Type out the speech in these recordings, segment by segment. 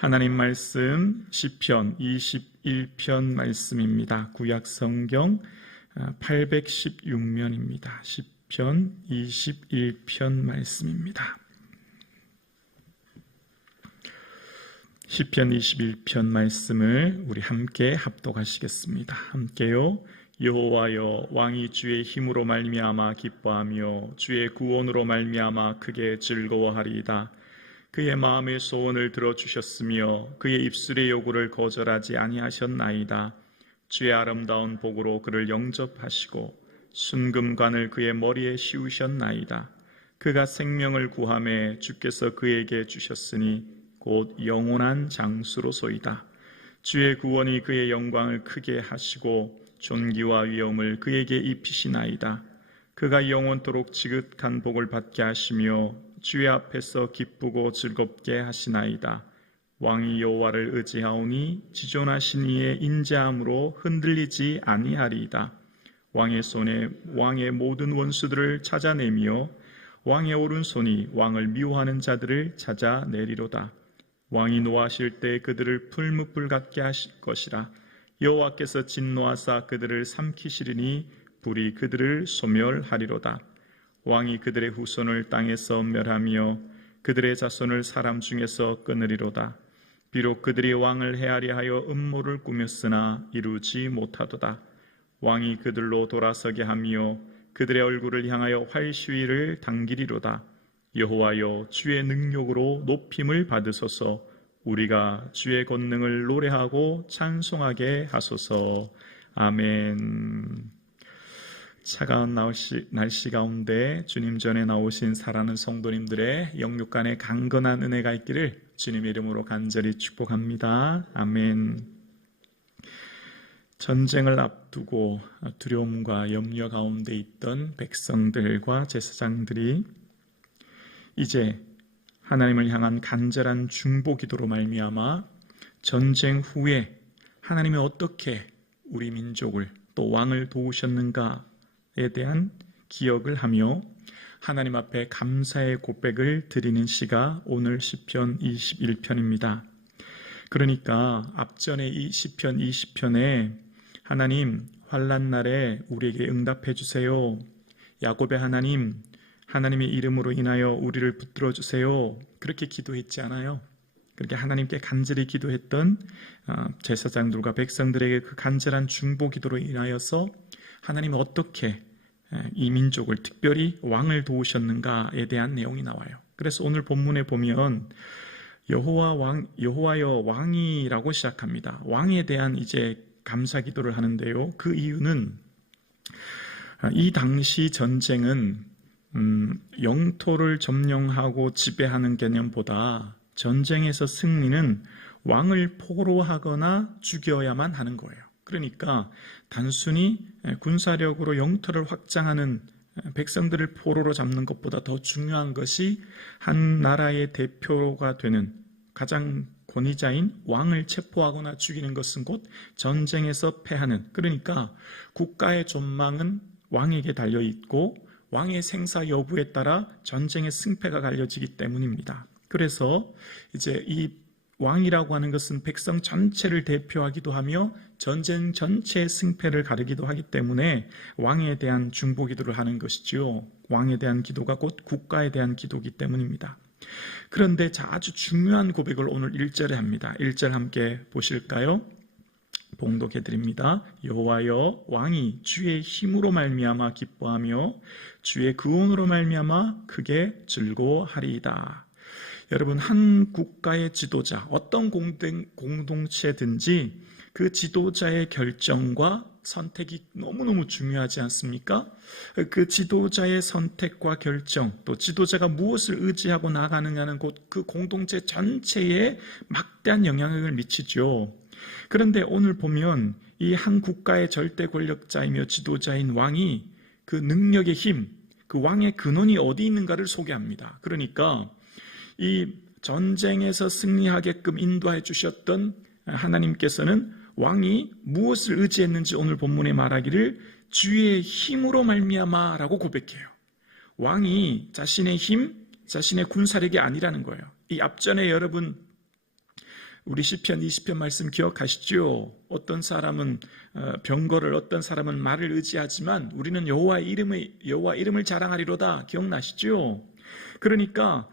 하나님 말씀 시편 21편 말씀입니다. 구약 성경 816면입니다. 시편 21편 말씀입니다. 시편 21편 말씀을 우리 함께 합독하시겠습니다. 함께요. 여호와여, 왕이 주의 힘으로 말미암아 기뻐하며 주의 구원으로 말미암아 크게 즐거워하리이다. 그의 마음의 소원을 들어주셨으며 그의 입술의 요구를 거절하지 아니하셨나이다. 주의 아름다운 복으로 그를 영접하시고 순금관을 그의 머리에 씌우셨나이다. 그가 생명을 구하매 주께서 그에게 주셨으니 곧 영원한 장수로소이다. 주의 구원이 그의 영광을 크게 하시고 존귀와 위엄을 그에게 입히시나이다. 그가 영원토록 지극한 복을 받게 하시며 주의 앞에서 기쁘고 즐겁게 하시나이다. 왕이 여호와를 의지하오니 지존하신 이의 인자함으로 흔들리지 아니하리이다. 왕의 손에 왕의 모든 원수들을 찾아내며 왕의 오른손이 왕을 미워하는 자들을 찾아내리로다. 왕이 노하실 때 그들을 풀무불 같게 하실 것이라. 여호와께서 진노하사 그들을 삼키시리니 불이 그들을 소멸하리로다. 왕이 그들의 후손을 땅에서 멸하며 그들의 자손을 사람 중에서 끊으리로다. 비록 그들이 왕을 헤아려 하여 음모를 꾸몄으나 이루지 못하도다. 왕이 그들로 돌아서게 하며 그들의 얼굴을 향하여 활시위를 당기리로다. 여호와여, 주의 능력으로 높임을 받으소서. 우리가 주의 권능을 노래하고 찬송하게 하소서. 아멘. 차가운 날씨 가운데 주님 전에 나오신 사랑하는 성도님들의 영육 간에 강건한 은혜가 있기를 주님의 이름으로 간절히 축복합니다. 아멘. 전쟁을 앞두고 두려움과 염려 가운데 있던 백성들과 제사장들이 이제 하나님을 향한 간절한 중보 기도로 말미암아 전쟁 후에 하나님이 어떻게 우리 민족을 또 왕을 도우셨는가에 대한 기억을 하며 하나님 앞에 감사의 고백을 드리는 시가 오늘 시편 21편입니다. 그러니까 앞전에 이 시편 20편에 하나님 환난 날에 우리에게 응답해 주세요. 야곱의 하나님, 하나님의 이름으로 인하여 우리를 붙들어 주세요. 그렇게 기도했지 않아요? 그렇게 하나님께 간절히 기도했던 제사장들과 백성들에게 그 간절한 중보 기도로 인하여서 하나님은 어떻게 이 민족을 특별히 왕을 도우셨는가에 대한 내용이 나와요. 그래서 오늘 본문에 보면 여호와여 왕이라고 시작합니다. 왕에 대한 이제 감사 기도를 하는데요. 그 이유는 이 당시 전쟁은 영토를 점령하고 지배하는 개념보다 전쟁에서 승리는 왕을 포로하거나 죽여야만 하는 거예요. 그러니까 단순히 군사력으로 영토를 확장하는 백성들을 포로로 잡는 것보다 더 중요한 것이 한 나라의 대표가 되는 가장 권위자인 왕을 체포하거나 죽이는 것은 곧 전쟁에서 패하는, 그러니까 국가의 존망은 왕에게 달려있고 왕의 생사 여부에 따라 전쟁의 승패가 갈려지기 때문입니다. 그래서 이제 이 왕이라고 하는 것은 백성 전체를 대표하기도 하며 전쟁 전체의 승패를 가르기도 하기 때문에 왕에 대한 중보 기도를 하는 것이지요. 왕에 대한 기도가 곧 국가에 대한 기도이기 때문입니다. 그런데 아주 중요한 고백을 오늘 1절에 합니다. 1절 함께 보실까요? 봉독해드립니다. 여호와여, 왕이 주의 힘으로 말미암아 기뻐하며 주의 구원으로 말미암아 크게 즐거워하리이다. 여러분, 한 국가의 지도자, 어떤 공동체든지 그 지도자의 결정과 선택이 너무너무 중요하지 않습니까? 그 지도자의 선택과 결정, 또 지도자가 무엇을 의지하고 나가느냐는 곧 그 공동체 전체에 막대한 영향력을 미치죠. 그런데 오늘 보면 이 한 국가의 절대 권력자이며 지도자인 왕이 그 능력의 힘, 그 왕의 근원이 어디 있는가를 소개합니다. 그러니까 이 전쟁에서 승리하게끔 인도해 주셨던 하나님께서는 왕이 무엇을 의지했는지 오늘 본문에 말하기를 주의 힘으로 말미암아라고 고백해요. 왕이 자신의 힘, 자신의 군사력이 아니라는 거예요. 이 앞전에 여러분 우리 시편 20편 말씀 기억하시죠? 어떤 사람은 병거를, 어떤 사람은 말을 의지하지만 우리는 여호와 이름을 자랑하리로다. 기억나시죠? 그러니까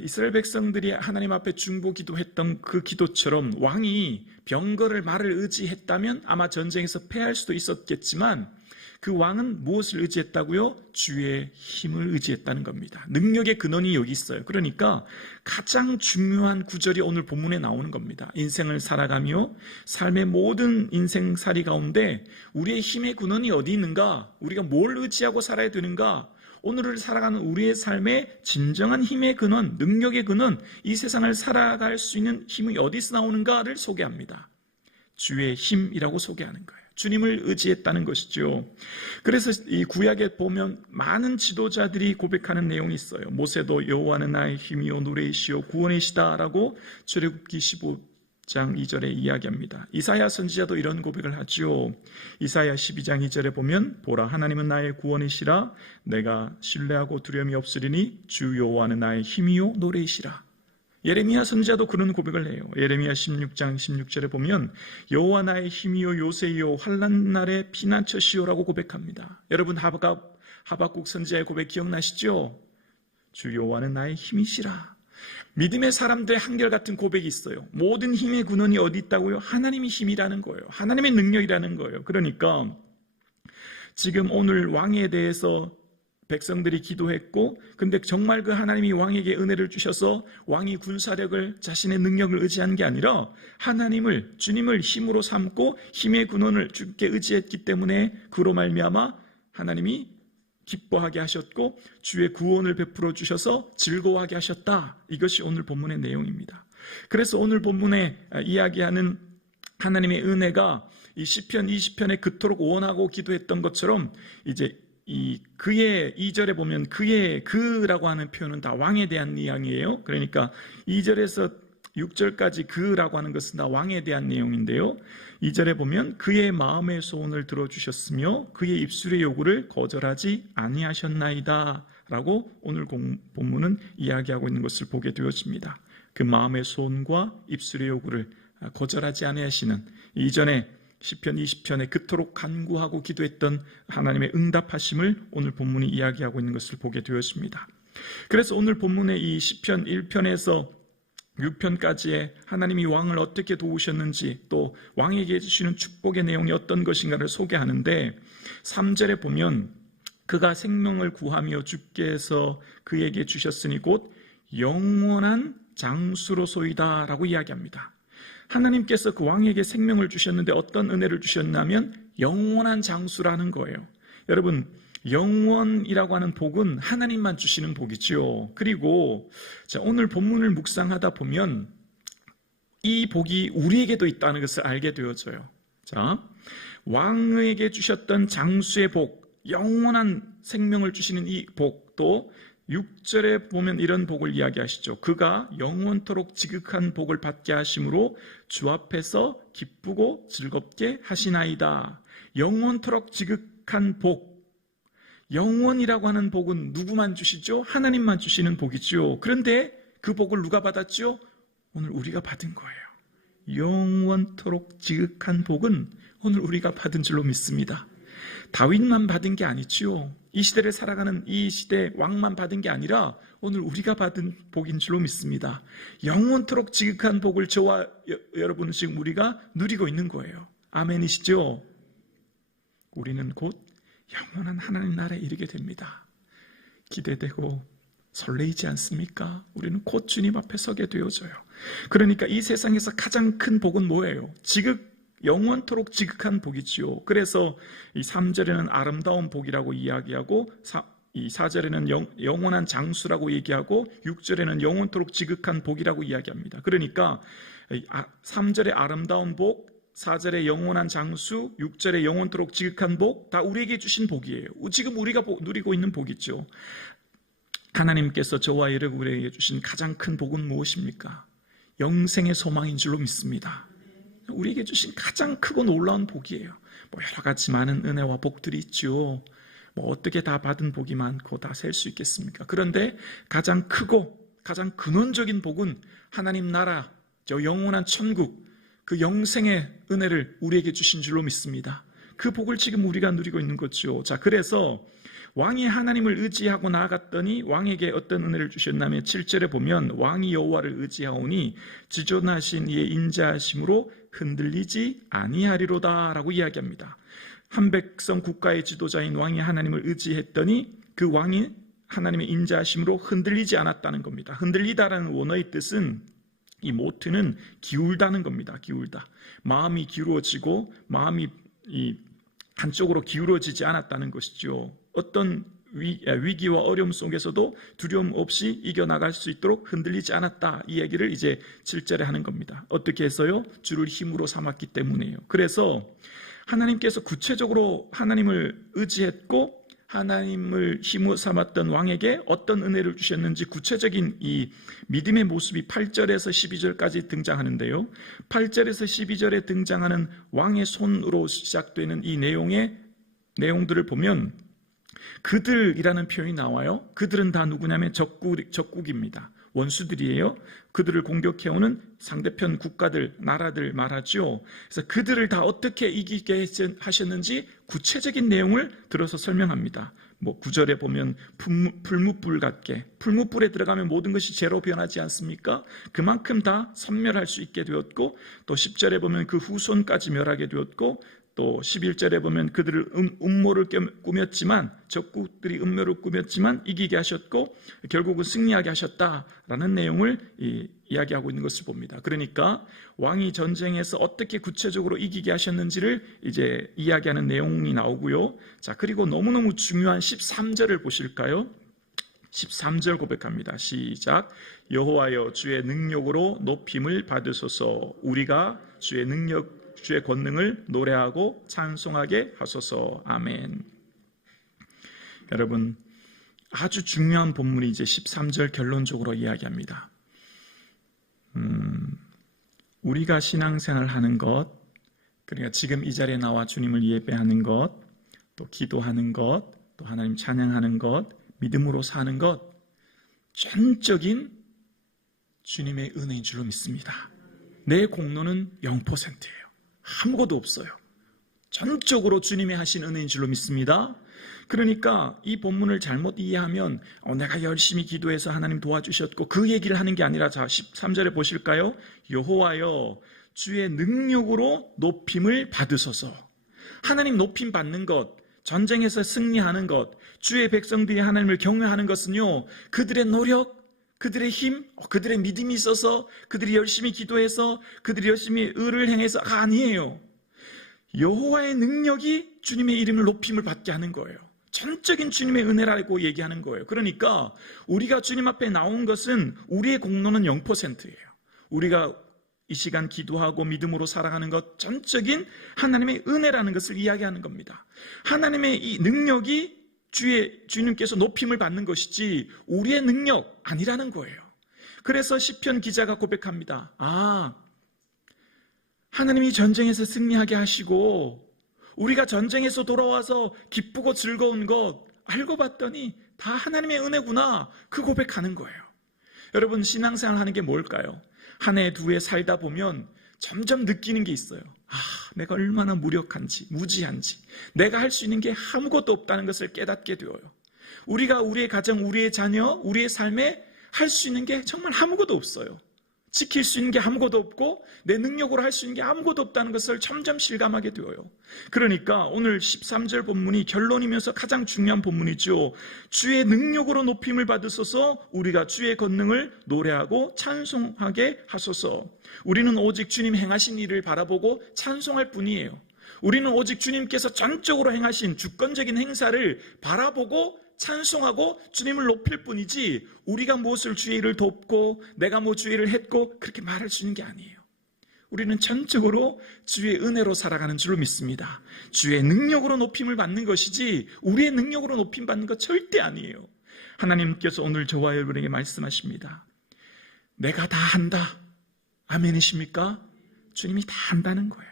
이스라엘 백성들이 하나님 앞에 중보 기도했던 그 기도처럼 왕이 병거를, 말을 의지했다면 아마 전쟁에서 패할 수도 있었겠지만 그 왕은 무엇을 의지했다고요? 주의 힘을 의지했다는 겁니다. 능력의 근원이 여기 있어요. 그러니까 가장 중요한 구절이 오늘 본문에 나오는 겁니다. 인생을 살아가며 삶의 모든 인생살이 가운데 우리의 힘의 근원이 어디 있는가? 우리가 뭘 의지하고 살아야 되는가? 오늘을 살아가는 우리의 삶의 진정한 힘의 근원, 능력의 근원, 이 세상을 살아갈 수 있는 힘이 어디서 나오는가를 소개합니다. 주의 힘이라고 소개하는 거예요. 주님을 의지했다는 것이죠. 그래서 이 구약에 보면 많은 지도자들이 고백하는 내용이 있어요. 모세도 여호와는 나의 힘이요 노래이시요 구원이시다라고 출애굽기 15장 2절에 이야기합니다. 이사야 선지자도 이런 고백을 하죠. 이사야 12장 2절에 보면 보라 하나님은 나의 구원이시라 내가 신뢰하고 두려움이 없으리니 주 여호와는 나의 힘이요 노래이시라. 예레미야 선지자도 그런 고백을 해요. 예레미야 16장 16절에 보면 여호와 나의 힘이요 요새이요 환난 날의 피난처시요라고 고백합니다. 여러분 하박국 선지자의 고백 기억나시죠? 주 여호와는 나의 힘이시라. 믿음의 사람들의 한결같은 고백이 있어요. 모든 힘의 근원이 어디 있다고요? 하나님의 힘이라는 거예요. 하나님의 능력이라는 거예요. 그러니까 지금 오늘 왕에 대해서 백성들이 기도했고, 근데 정말 그 하나님이 왕에게 은혜를 주셔서 왕이 군사력을, 자신의 능력을 의지한 게 아니라 하나님을, 주님을 힘으로 삼고 힘의 근원을 주께 의지했기 때문에 그로 말미암아 하나님이 기뻐하게 하셨고 주의 구원을 베풀어 주셔서 즐거워하게 하셨다. 이것이 오늘 본문의 내용입니다. 그래서 오늘 본문에 이야기하는 하나님의 은혜가 이 시편 20편에 그토록 원하고 기도했던 것처럼 이제 그의 2절에 보면 그라고 하는 표현은 다 왕에 대한 이야기예요. 그러니까 2절에서 6절까지 그라고 하는 것은 다 왕에 대한 내용인데요. 2절에 보면 그의 마음의 소원을 들어주셨으며 그의 입술의 요구를 거절하지 아니하셨나이다 라고 오늘 본문은 이야기하고 있는 것을 보게 되어집니다. 그 마음의 소원과 입술의 요구를 거절하지 아니하시는, 이전에 시편 20편에 그토록 간구하고 기도했던 하나님의 응답하심을 오늘 본문이 이야기하고 있는 것을 보게 되었습니다. 그래서 오늘 본문의 이 시편 1편에서 6편까지의 하나님이 왕을 어떻게 도우셨는지, 또 왕에게 주시는 축복의 내용이 어떤 것인가를 소개하는데, 3절에 보면 그가 생명을 구하며 주께서 그에게 주셨으니 곧 영원한 장수로소이다 라고 이야기합니다. 하나님께서 그 왕에게 생명을 주셨는데 어떤 은혜를 주셨냐면 영원한 장수라는 거예요. 여러분, 영원이라고 하는 복은 하나님만 주시는 복이죠. 그리고 오늘 본문을 묵상하다 보면 이 복이 우리에게도 있다는 것을 알게 되어져요. 자, 왕에게 주셨던 장수의 복, 영원한 생명을 주시는 이 복도 6절에 보면 이런 복을 이야기하시죠. 그가 영원토록 지극한 복을 받게 하심으로 주 앞에서 기쁘고 즐겁게 하시나이다. 영원토록 지극한 복, 영원이라고 하는 복은 누구만 주시죠? 하나님만 주시는 복이죠. 그런데 그 복을 누가 받았죠? 오늘 우리가 받은 거예요. 영원토록 지극한 복은 오늘 우리가 받은 줄로 믿습니다. 다윗만 받은 게 아니지요. 이 시대를 살아가는 이 시대 왕만 받은 게 아니라 오늘 우리가 받은 복인 줄로 믿습니다. 영원토록 지극한 복을 저와 여러분은 지금 우리가 누리고 있는 거예요. 아멘이시죠? 우리는 곧 영원한 하나님 나라에 이르게 됩니다. 기대되고 설레이지 않습니까? 우리는 곧 주님 앞에 서게 되어져요. 그러니까 이 세상에서 가장 큰 복은 뭐예요? 영원토록 지극한 복이지요. 그래서 이 3절에는 아름다운 복이라고 이야기하고 이 4절에는 영원한 장수라고 얘기하고 6절에는 영원토록 지극한 복이라고 이야기합니다. 그러니까 3절의 아름다운 복, 4절의 영원한 장수, 6절의 영원토록 지극한 복, 다 우리에게 주신 복이에요. 지금 우리가 누리고 있는 복이죠. 하나님께서 저와 여러분에게 주신 가장 큰 복은 무엇입니까? 영생의 소망인 줄로 믿습니다. 우리에게 주신 가장 크고 놀라운 복이에요. 여러 가지 많은 은혜와 복들이 있죠. 어떻게 다 받은 복이 많고 다 셀 수 있겠습니까? 그런데 가장 크고 가장 근원적인 복은 하나님 나라, 저 영원한 천국, 그 영생의 은혜를 우리에게 주신 줄로 믿습니다. 그 복을 지금 우리가 누리고 있는 거죠. 자, 그래서 왕이 하나님을 의지하고 나아갔더니 왕에게 어떤 은혜를 주셨냐면 7절에 보면 왕이 여호와를 의지하오니 지존하신 이의 인자하심으로 흔들리지 아니하리로다 라고 이야기합니다. 한 백성 국가의 지도자인 왕이 하나님을 의지했더니 그 왕이 하나님의 인자하심으로 흔들리지 않았다는 겁니다. 흔들리다라는 원어의 뜻은 이 모트는 기울다는 겁니다. 기울다. 마음이 기울어지고 마음이 한쪽으로 기울어지지 않았다는 것이죠. 어떤 위기와 어려움 속에서도 두려움 없이 이겨나갈 수 있도록 흔들리지 않았다. 이 얘기를 이제 7절에 하는 겁니다. 어떻게 해서요? 주를 힘으로 삼았기 때문이에요. 그래서 하나님께서 구체적으로 하나님을 의지했고 하나님을 힘으로 삼았던 왕에게 어떤 은혜를 주셨는지 구체적인 이 믿음의 모습이 8절에서 12절까지 등장하는데요. 8절에서 12절에 등장하는 왕의 손으로 시작되는 이 내용들을 보면 그들이라는 표현이 나와요. 그들은 다 누구냐면 적국입니다. 원수들이에요. 그들을 공격해오는 상대편 국가들, 나라들 말하죠. 그래서 그들을 다 어떻게 이기게 하셨는지 구체적인 내용을 들어서 설명합니다. 9절에 보면 풀무불 같게, 풀무불에 들어가면 모든 것이 재로 변하지 않습니까? 그만큼 다 섬멸할 수 있게 되었고, 또 10절에 보면 그 후손까지 멸하게 되었고, 또 11절에 보면 그들을 음모를 꾸몄지만 적국들이 음모를 꾸몄지만 이기게 하셨고 결국은 승리하게 하셨다라는 내용을 이야기하고 있는 것을 봅니다. 그러니까 왕이 전쟁에서 어떻게 구체적으로 이기게 하셨는지를 이제 이야기하는 내용이 나오고요. 자, 그리고 너무너무 중요한 13절을 보실까요? 13절 고백합니다. 시작. 여호와여 주의 능력으로 높임을 받으소서. 우리가 주의 권능을 노래하고 찬송하게 하소서. 아멘. 여러분, 아주 중요한 본문이 이제 13절 결론적으로 이야기합니다. 우리가 신앙생활 하는 것, 그러니까 지금 이 자리에 나와 주님을 예배하는 것, 또 기도하는 것, 또 하나님 찬양하는 것, 믿음으로 사는 것, 전적인 주님의 은혜인 줄로 믿습니다. 내 공로는 0%예요. 아무것도 없어요. 전적으로 주님이 하신 은혜인 줄로 믿습니다. 그러니까 이 본문을 잘못 이해하면 내가 열심히 기도해서 하나님 도와주셨고 그 얘기를 하는 게 아니라, 자 13절에 보실까요? 여호와여 주의 능력으로 높임을 받으소서. 하나님 높임 받는 것, 전쟁에서 승리하는 것, 주의 백성들이 하나님을 경외하는 것은요, 그들의 노력, 그들의 힘, 그들의 믿음이 있어서, 그들이 열심히 기도해서, 그들이 열심히 의를 행해서가 아니에요. 여호와의 능력이 주님의 이름을 높임을 받게 하는 거예요. 전적인 주님의 은혜라고 얘기하는 거예요. 그러니까 우리가 주님 앞에 나온 것은 우리의 공로는 0%예요. 우리가 이 시간 기도하고 믿음으로 살아가는 것, 전적인 하나님의 은혜라는 것을 이야기하는 겁니다. 하나님의 이 능력이 주님께서 높임을 받는 것이지 우리의 능력 아니라는 거예요. 그래서 시편 기자가 고백합니다. 하나님이 전쟁에서 승리하게 하시고 우리가 전쟁에서 돌아와서 기쁘고 즐거운 것 알고 봤더니 다 하나님의 은혜구나, 그 고백하는 거예요. 여러분, 신앙생활 하는 게 뭘까요? 한 해, 두 해 살다 보면 점점 느끼는 게 있어요. 내가 얼마나 무력한지, 무지한지, 내가 할 수 있는 게 아무것도 없다는 것을 깨닫게 되어요. 우리가 우리의 가정, 우리의 자녀, 우리의 삶에 할 수 있는 게 정말 아무것도 없어요. 지킬 수 있는 게 아무것도 없고 내 능력으로 할 수 있는 게 아무것도 없다는 것을 점점 실감하게 되어요. 그러니까 오늘 13절 본문이 결론이면서 가장 중요한 본문이죠. 주의 능력으로 높임을 받으소서. 우리가 주의 권능을 노래하고 찬송하게 하소서. 우리는 오직 주님 행하신 일을 바라보고 찬송할 뿐이에요. 우리는 오직 주님께서 전적으로 행하신 주권적인 행사를 바라보고 찬송하고 주님을 높일 뿐이지, 우리가 무엇을 주의 일을 돕고 내가 뭐 주의 일을 했고 그렇게 말할 수 있는 게 아니에요. 우리는 전적으로 주의 은혜로 살아가는 줄로 믿습니다. 주의 능력으로 높임을 받는 것이지 우리의 능력으로 높임 받는 것 절대 아니에요. 하나님께서 오늘 저와 여러분에게 말씀하십니다. 내가 다 한다. 아멘이십니까? 주님이 다 한다는 거예요.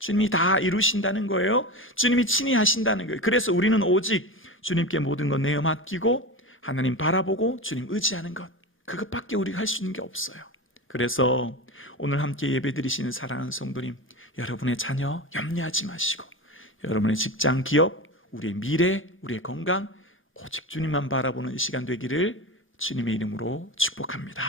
주님이 다 이루신다는 거예요. 주님이 친히 하신다는 거예요. 그래서 우리는 오직 주님께 모든 것 내어 맡기고 하나님 바라보고 주님 의지하는 것, 그것밖에 우리가 할 수 있는 게 없어요. 그래서 오늘 함께 예배드리시는 사랑하는 성도님, 여러분의 자녀 염려하지 마시고 여러분의 직장, 기업, 우리의 미래, 우리의 건강 오직 주님만 바라보는 이 시간 되기를 주님의 이름으로 축복합니다.